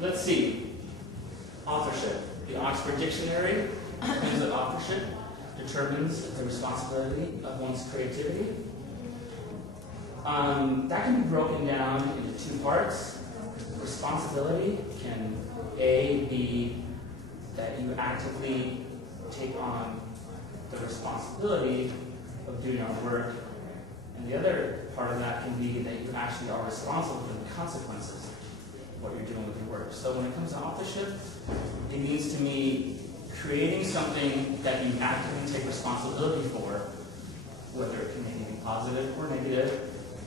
Let's see. Authorship. The Oxford Dictionary claims that authorship determines the responsibility of one's creativity. That can be broken down into two parts. Responsibility can A, be that you actively take on the responsibility of doing our work, and the other part of that can be that you actually are responsible for the consequences of what you're doing with your work. So when it comes to authorship, it means to me creating something that you actively take responsibility for, whether it can be positive or negative,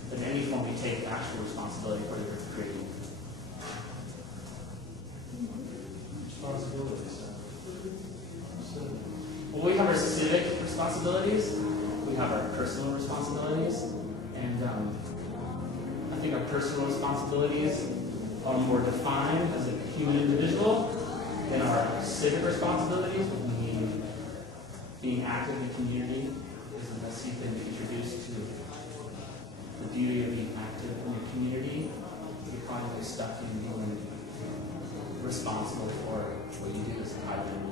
but in any form you take actual responsibility for what you're creating. Responsibilities. Well, we have our civic responsibilities, we have our personal responsibilities, and I think our personal responsibilities are more defined as a human individual than our civic responsibilities, which mean being active in the community, because unless you've been introduced to the beauty of being active in your community, you're probably stuck in being responsible for what you do as a private individual.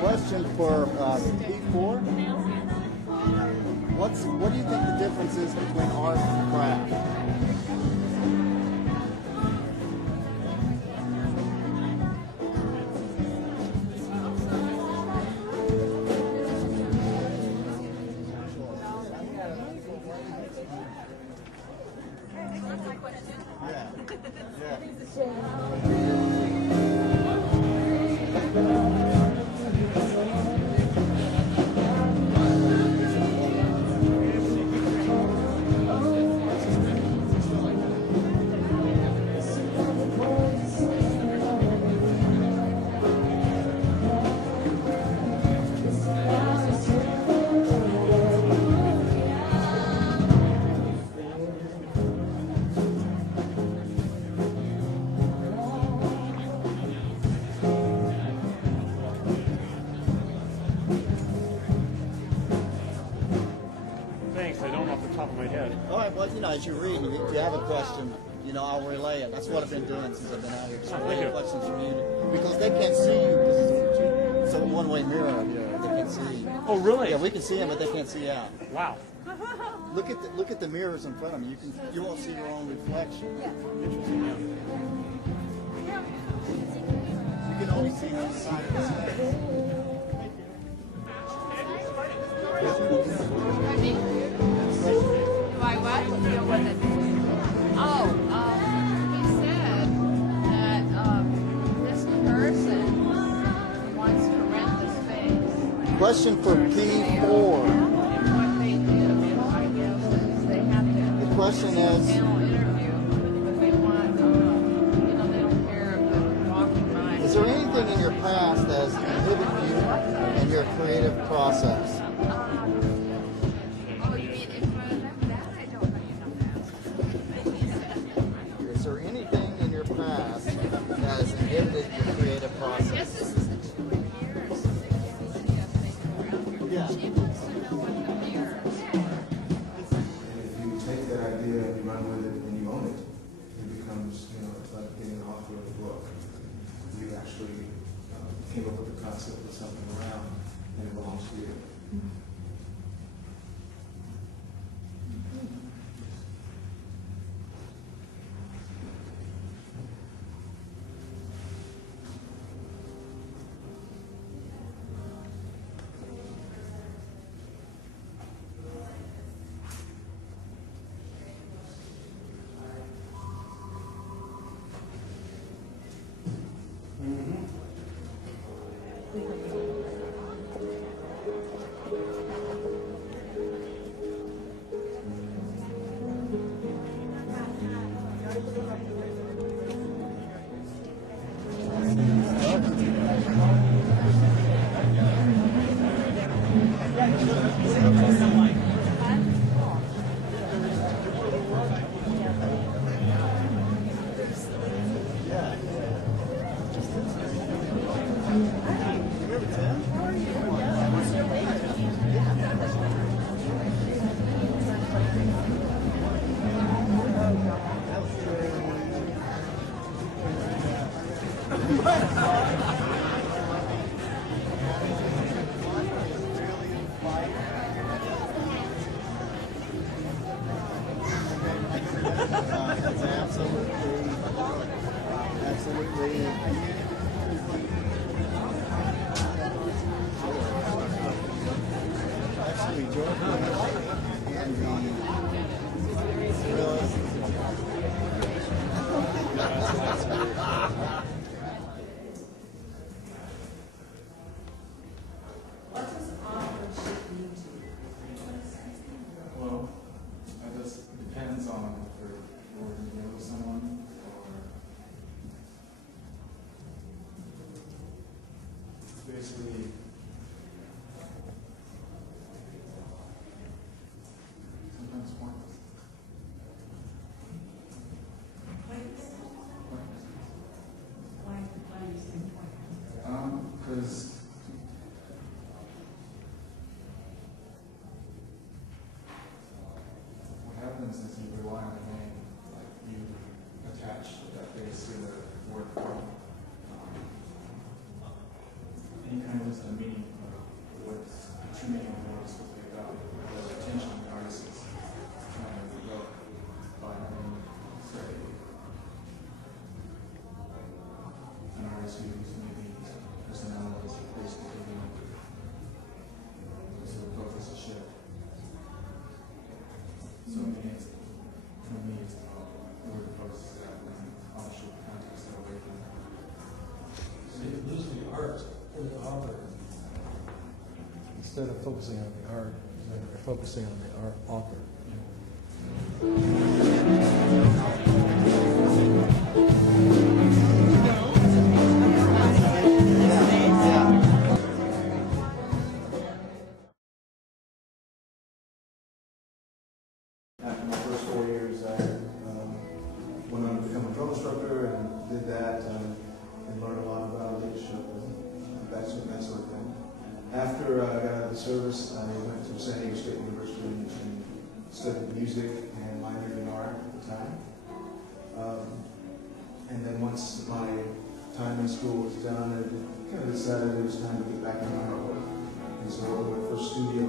Question for P4. What do you think the difference is between art and craft? As you read, if you have a question, I'll relay it. That's what I've been doing since I've been out here. Just relaying questions from you because they can't see you. It's a one-way mirror here. They can't see you. Oh, really? Yeah, we can see them, but they can't see out. Wow. Look at the mirrors in front of you. You won't see your own reflection. Yeah. Interesting. You can only see one side of the space. He said that this person wants to rent the space. Question for P4. And what they do is, I guess, is they have to The question is, panel interview, but they want, they don't care if they're walking by. is there anything in your past that has inhibited you in your creative process? Came up with the concept of something around and it belongs to you. depends on if we're working together with someone or basically sometimes pointless. Because what happens is you rely on the name, like you attach that base to the word form. Any kind of list of meaning of what's the true meaning of what is supposed to be about, the attention of the artist is trying to develop by having, say, an artist who's maybe personalities are basically giving sort of focus to shift. So for me, it's about where the focus is at and offshore context that away from that. So you lose the art in the author. Instead of focusing on the art, you're focusing on the art author. After my first 4 years, I went on to become a drum instructor and did that and learned a lot about leadership and that sort of thing. After I got out of the service, I went to San Diego State University and studied music and minored in art at the time. And then once my time in school was done, I kind of decided it was time to get back into my artwork. And so I opened my first studio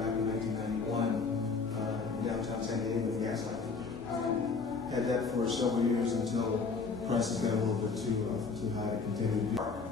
back in 1991. Downtown San Diego with Gaslight. Had that for several years until prices got a little bit too high to continue to do.